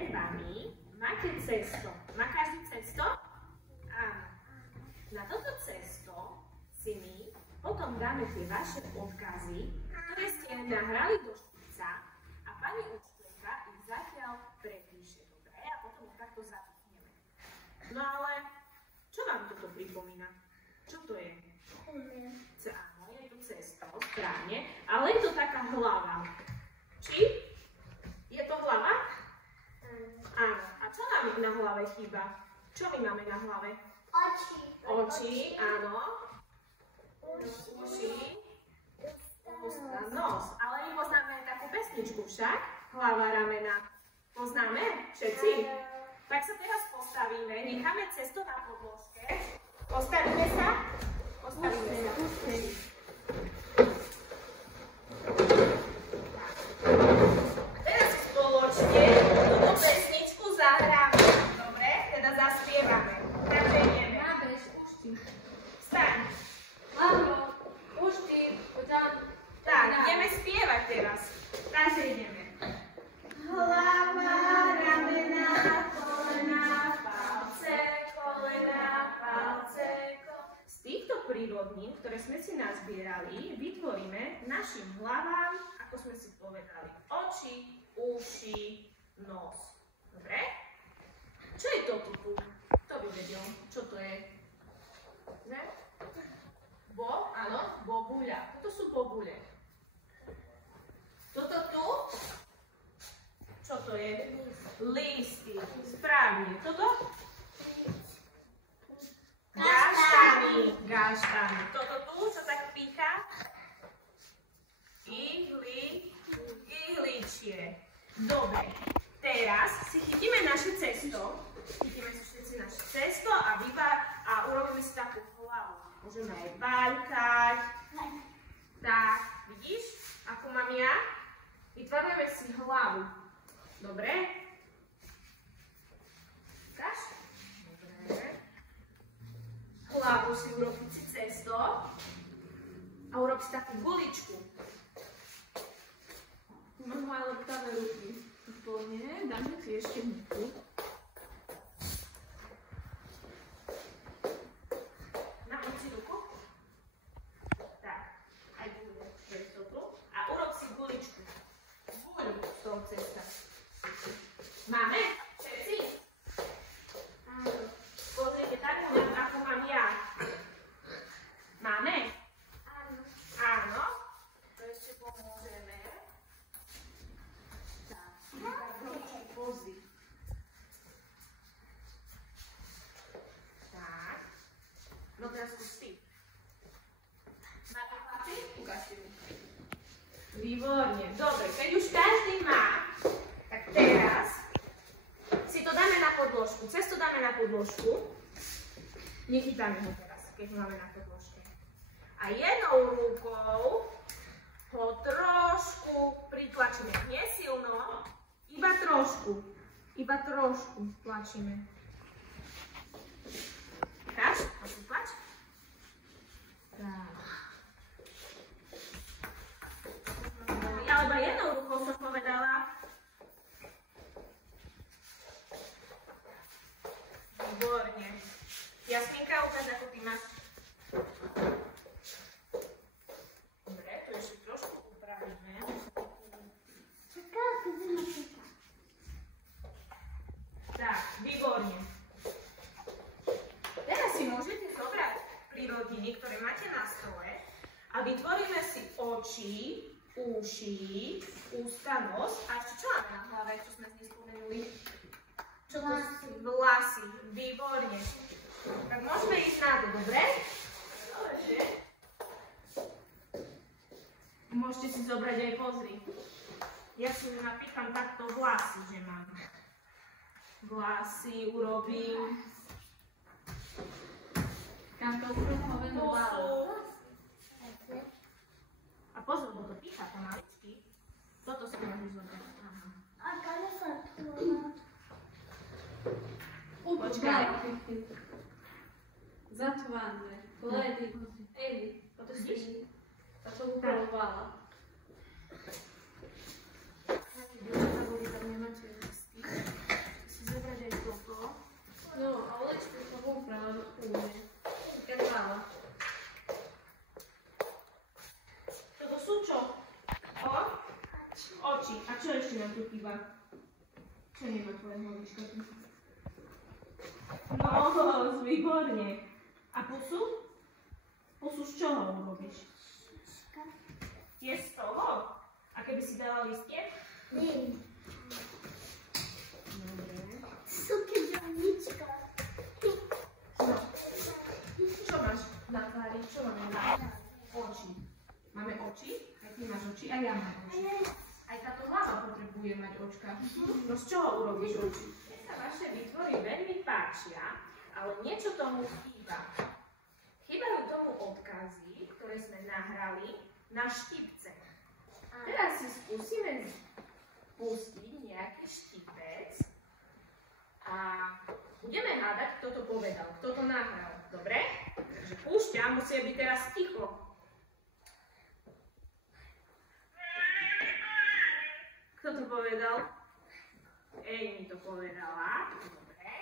pred vami máte cesto. Má každý cesto? Áno. Na toto cesto si my potom dáme tie vaše odkazy, ktoré ste nahrali do špica a pani učiteľka ich zatiaľ prepíše. Dobre? A potom ich takto zapichneme. No ale, čo vám toto pripomína? Čo to je? Áno, je to cesto, správne, ale je to taká hlava. Či? Je to hlava? Áno. A čo nám na hlave chýba? Čo my máme na hlave? Oči, áno. Uši. Ústa, nos. Ale my poznáme aj takú pesničku však. Hlava, ramena. Poznáme? Všetci? Tak sa teraz postavíme. Necháme cesto na podložke. Postavíme sa? Postavíme sa. A teraz spoločne túto pesničku zahráme. Dobre? Teda zaspievame. Takže ideme. Staň. Tak, ideme spievať teraz. Takže ideme. Hlava, ramena, kolena, palce, Z týchto prírodnín, ktoré sme si nazbierali, vytvoríme našim hlavám, ako sme si povedali, oči, uši, nos. Dobre? Čo je toto tu? Kto by vedel, čo to je? Ne? Áno, bobuľa. Toto sú bobule. Toto tu? Čo to je? Listy. Správne. Toto? Gaštany. Toto tu, čo tak pícha? Ihličie. Dobre. Teraz si chytíme naše cesto. Chytíme si všetci naše cesto a urobíme si takú hlavu. Môžeme aj baľkať. Tak, vidíš, ako mám ja? Vytvárame si hlavu. Dobre? Ukáž? Dobre. Hlavu si urobiť si cesto a urob si takú guličku. Mám ale leptavé ruky. Úplne, dáme si ešte niku. Máme? Všetci? Áno. Pozrite, takú, ako mám ja. Máme? Áno. Áno? To ešte pomôžeme. Tak, pozri. Tak. No teraz skús ty. Máte chlapci? Ukážte mi. Výborne. Dobre, keď už každý má, tak teraz si to dáme na podložku. Cesto dáme na podložku. Nechytáme ho teraz, keď ho máme na podložke. A jednou rukou ho trošku pritlačíme. Nie silno, iba trošku. Iba trošku tlačíme. Káš? Tlač? Tak. Alebo jednou rukou som povedala. Výborne. Jasminka, ukáž, ako ty máš. Dobre, tu ešte trošku upravíme. Tak, výborne. Teraz si môžete zobrať prírodniny, ktoré máte na stole a vytvoríme si oči, uši, ústa, nos a ešte čo máme na hlave, čo sme si spomenuli? Vlasy. Výborne. Tak môžeme ísť na to, dobre? Dobre. Môžete si zobrať aj pozri. Ja si napícham takto vlasy, že mám. Vlasy urobím. Tamto ukruhovenú hlavu. A pozor, bo to pícha pomaličky. Toto si môžeš zobrať. A kada sa tu? Počkaj. Zatvárané. Koledy. Eli. Toto si. A to ukolovala. Taký by to boli, tak nemáte listy. čo ešte nám tu chýba? Čo nemá tvoja hlavička tu? No, výborne. A pusu? Pusu z čoho urobíš? Je z toho? A keby si dala listie? Nie. Dobre. Sukielnička. No. Čo máš na tvári? Čo máme na tvári? Oči. Máme oči? Aj ty máš oči? A ja mám oči. Aj táto hlava potrebuje mať očka. No z čoho urobíš oči? Mne sa vaše výtvory veľmi páčia, ale niečo tomu chýba. Chýbajú tomu odkazy, ktoré sme nahrali na štipce. Teraz si skúsime pustiť nejaký štipec a budeme hádať, kto to povedal, kto to nahral. Dobre? Takže púšťam, musia byť teraz ticho. Kto to povedal? Amy to povedala. Dobre.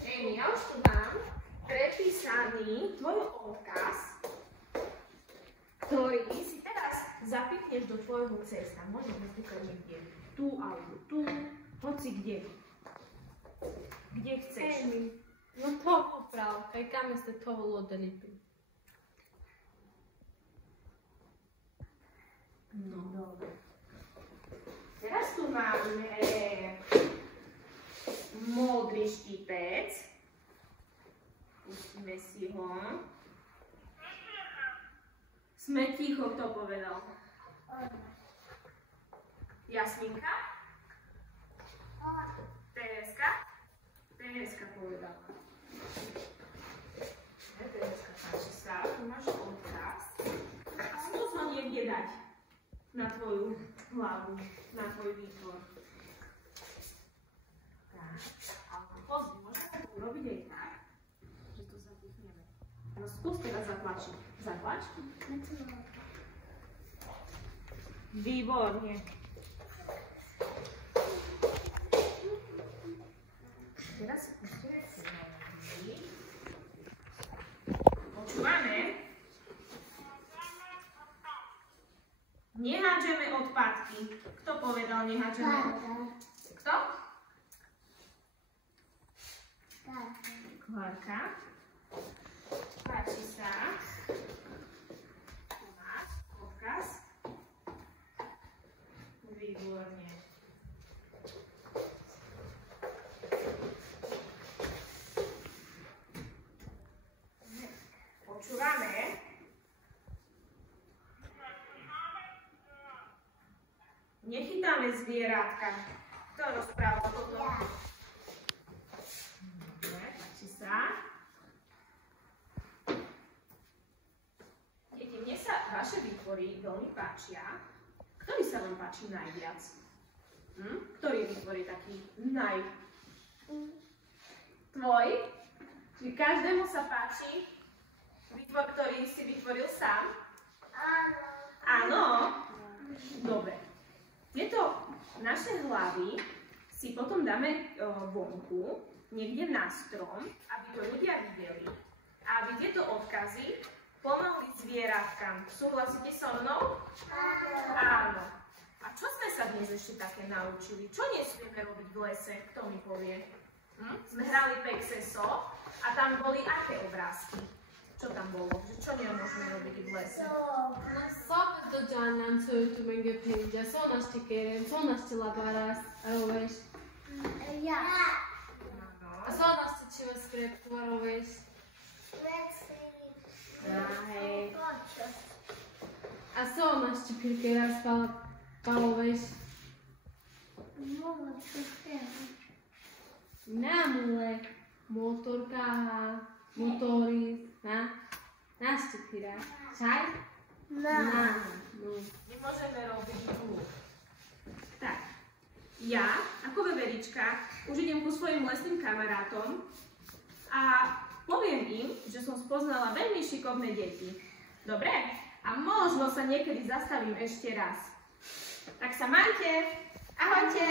Amy, ja už tu mám prepísaný tvoj odkaz, ktorý si teraz zapichneš do tvojho cesta. Môžeš napríklad niekde tu alebo tu, hoci kde. Kde chceš. Еми, но толкова право. Кај каме сте това лода липи? No, dobre. Teraz tu máme modrý štipec. Pustíme si ho. Sme ticho, kto povedal? Jasminka? Tereska? Tereska povedala. Tereska, páči sa, tu máš odkaz. A skús ho niekde dať na tvoju hlavu, na tvoj výtvor. Tak, ale pozri, môžeme to urobiť aj tak, že to zapichneme. No skús teraz zatlačiť. Zatlač. Výborne. Teraz si pustíme nohy. Počúvame? Nehádžeme odpadky. Kto povedal nehádžeme odpadky? Kto? Klárka. Páči sa. Tu máš odkaz. Výborne. Počúvame. Nechytáme zvieratka. Kto rozprával toto? Dobre, páči sa. Deti, mne sa vaše výtvory veľmi páčia. Ktorý sa vám páči najviac? Ktorý výtvor je taký Tvoj? Či každému sa páči výtvor, ktorý si vytvoril sám? Áno. Áno? Dobre. Tieto naše hlavy si potom dáme vonku, niekde na strom, aby to ľudia videli. A aby tieto odkazy pomohli zvieratkám. Súhlasíte so mnou? Áno. A čo sme sa dnes ešte také naučili? Čo nesmieme robiť v lese? Kto mi povie? Sme hrali Pexeso a tam boli aké obrázky? Čo tam bolo? Čo nemôžeme robiť v lese? Sokat dođanam söjtü menge pinja, sonašti kerem, sonašti labaras, aroveš. Ja. A sonašti čiva skrep, aroveš. Hej. A sonašti pirkeras, paloveš. Mama, čo chcem? Namule, motorka, motory, našti pira. Čaj? Na. No. Nemôžeme robiť hluk. Tak, ja ako veverička už idem ku svojim lesným kamarátom a poviem im, že som spoznala veľmi šikovné deti. Dobre? A možno sa niekedy zastavím ešte raz. Tak sa majte. Ahojte.